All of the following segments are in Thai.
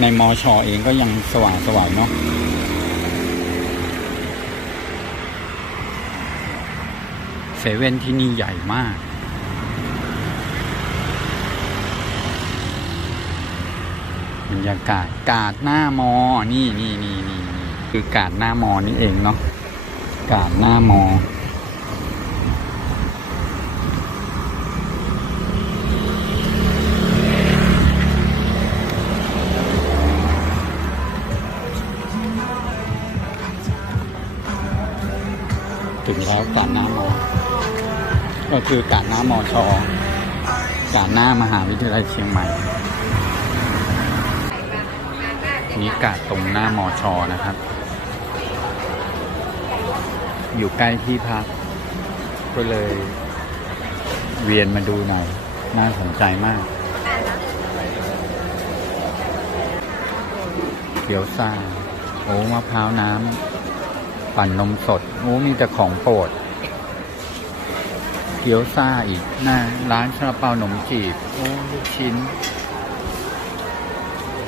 ในมอชอเองก็ยังสว่างสว่างเนาะเซเว่นที่นี่ใหญ่มากบรรยากาศกาดหน้ามอ นี่นี่นี่นี่คือกาดหน้ามอนี่เองเนาะกาดหน้ามอ ถึงแล้วกาดหน้ามอ ก็คือกาดหน้ามอชอกาดหน้ามหาวิทยาลัยเชียงใหม่ นี่กาดตรงหน้ามอชอนะครับ อยู่ใกล้ที่พัก ก็เลยเวียนมาดูหน่อย น่าสนใจมากเกี๊ยวซ่าโอ้มะพร้าวน้ำ ปั่นนมสด โอ้ มีแต่ของโปรด เกี๊ยวซ่าอีกหน้าร้านซาลาเปาหนมจีบ โอ้ลูกชิ้น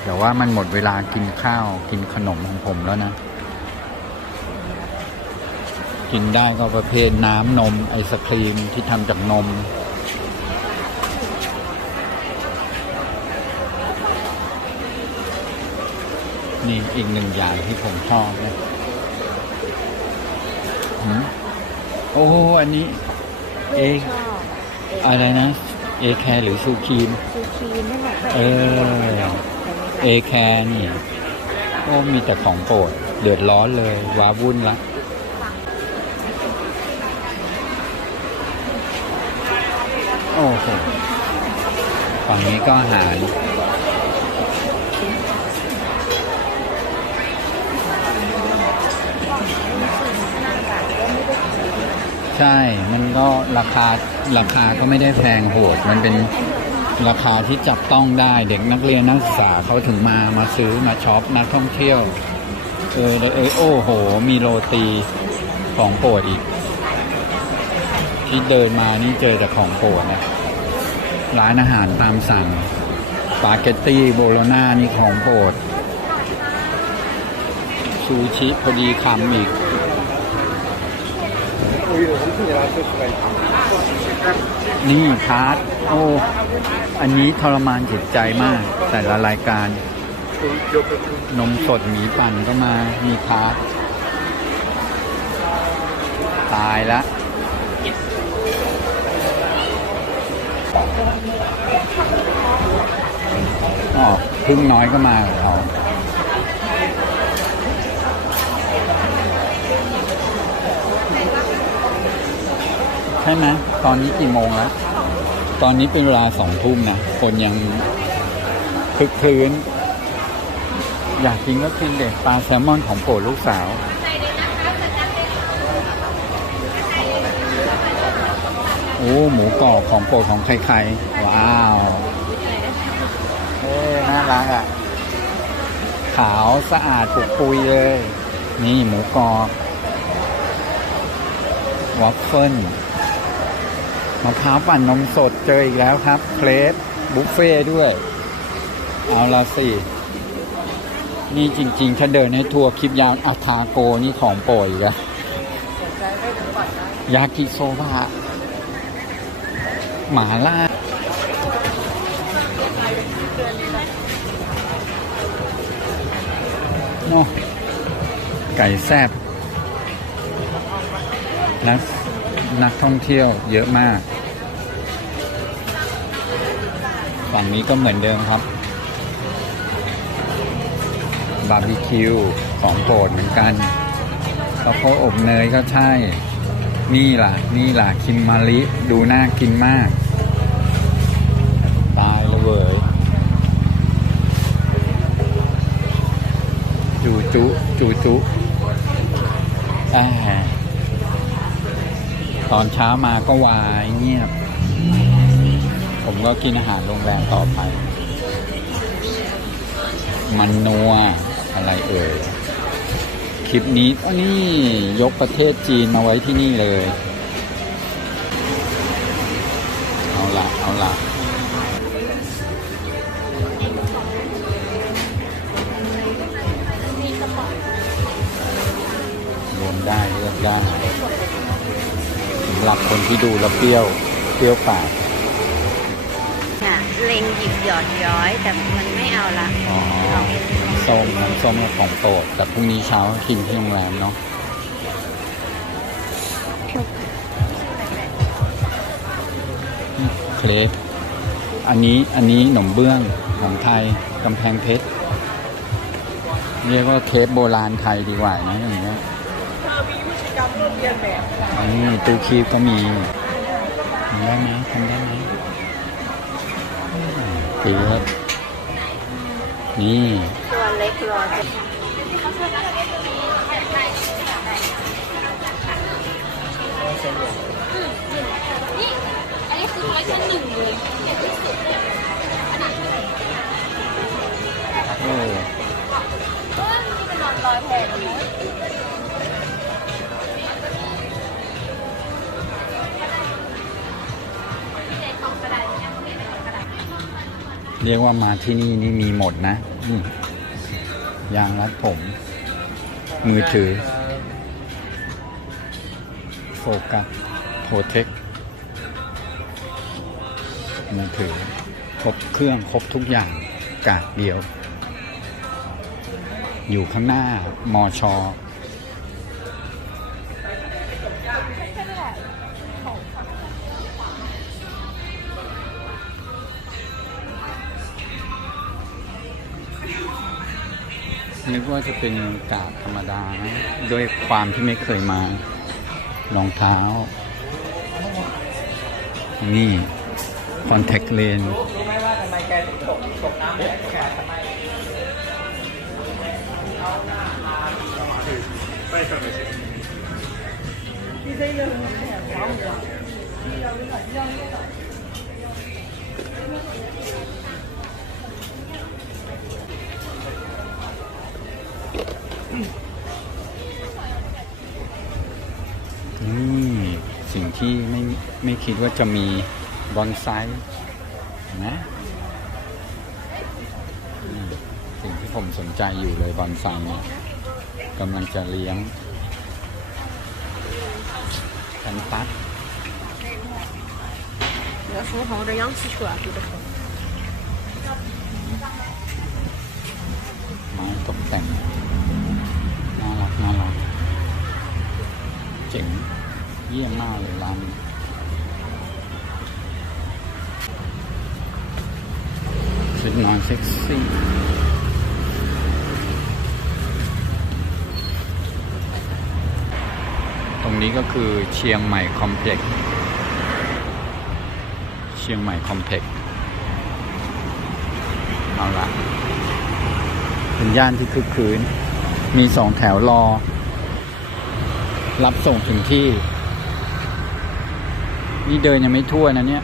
แต่ว่ามันหมดเวลากินข้าวกินขนมของผมแล้วนะ กินได้ก็ประเภทน้ำนม ไอศครีมที่ทำจากนมนี่อีกหนึ่งอย่างที่ผมชอบนะ หืมโอ้อันนี้ เอ ชอบอะไรนะ เอแคร์หรือซูครีม ซูครีมนั่นแหละเออ เอแคร์นี่โอ้มีแต่ของโปรดเดือดร้อนเลย ว้าวุ่นละ โอ้โหฝั่งนี้ก็อาหาร ใช่ มันก็ราคาราคาก็ไม่ได้แพงโหด มันเป็นราคาที่จับต้องได้เด็กนักเรียนนักศึกษาเขาถึงมามาซื้อมาช็อปนักท่องเที่ยวเออเอยโอ้โห มีโรตีของโปรดอีก ที่เดินมานี่เจอแต่ของโปรดนะร้านอาหารตามสั่งปาเกตตี้โบโลน่านี่ของโปรดซูชิพอดีคำอีก นี่ทาร์ตโอ้ อันนี้ทรมานจิตใจมาก แต่ละรายการ นมสดหมีปั่นก็มา มีทาร์ตตายละอ๋อพึ่งน้อยก็มากับเขา ใช่ไหมตอนนี้กี่โมงแล้วตอนนี้เป็นเวลาสองทุ่มนะคนยังคึกคืนอยากกินก็กินเด็กปลาแซลมอนของโปรดลูกสาว โอ้ หมูกรอบของโปรดของใครๆ ว้าวเอ้น่ารักอะ ขาวสะอาดปุกปุยเลย นี่หมูกรอบวัฟเฟิล มะพร้าวปั่นนมสดเจออีกแล้วครับเครปบุฟเฟ่ด้วย เอาละสิ นี่จริง ๆ ถ้าเดินให้ทัวร์คลิปยาวอาทาโกนี่ของโปรดอีกอะยากิโซบะหมาล่าโอไก่แซบนัก นักท่องเที่ยวเยอะมาก ฝั่งนี้ก็เหมือนเดิมครับ บาร์บีคิวของโปรดเหมือนกันข้าวโพดอบเนยก็ใช่ นี่ล่ะ นี่ล่ะ คิมมาริ ดูน่ากินมาก ตายลยเว้ยจูจุ จูจุอ่า ตอนเช้ามาก็วายเงียบ ผมก็กินอาหารโรงแรมต่อไป มันนัวอะไรเอ่ย คลิปนี้อันี่ยกประเทศจีนมาไว้ที่นี่เลย เอาละเอาละรวมได้เลือกได้ หรับคนที่ดูแล้วเปรี้ยวเปรี้ยวปากเนี่ยเล็งหยิบหยอดย้อยแต่มันไม่เอาละอ๋อเอาส้มน้ำส้มกับของโปรดแต่พรุ่งนี้เช้ากินที่โรงแรมเนาะเครปอันนี้อันนี้ขนมเบื้องของไทยกำแพงเพชรเรียกว่าเครปโบราณไทยดีกว่านะอย่างเงี้ย นี่ตู้คีบก็มีทำได้ไหมทำได้ไหมเปียบนี่ตัวเล็กรอจะอั เรียกว่ามาที่นี่นี่มีหมดนะยางรัดผม มือถือ โฟกัสโปรเทคมือถือ ครบเครื่องครบทุกอย่างกาดเดียว อยู่ข้างหน้ามอชอ นึกว่าจะเป็นกาดธรรมดานะด้วยความที่ไม่เคยมารองเท้า นี่คอนแทคเลน ที่ไม่ไม่คิดว่าจะมีบอนไซเห็นะนี่สิ่งที่ผมสนใจอยู่เลยบอนไซเนี่ยกำลังจะเลี้ยงแคนตัส เหลือ红红的氧气车，beautiful。 ไม้ตกแต่ง น่ารักน่ารักเจ๋ง เยี่ยมมากเลยร้านนี้ชุดนอนเซ็กซี่ตรงนี้ก็คือเชียงใหม่คอมเพล็กซ์เชียงใหม่คอมเพล็กซ์เอาละเป็นย่านที่คึกคืน มีสองแถวรอ รับส่งถึงที่ นี่เดินยังไม่ทั่วนะเนี่ย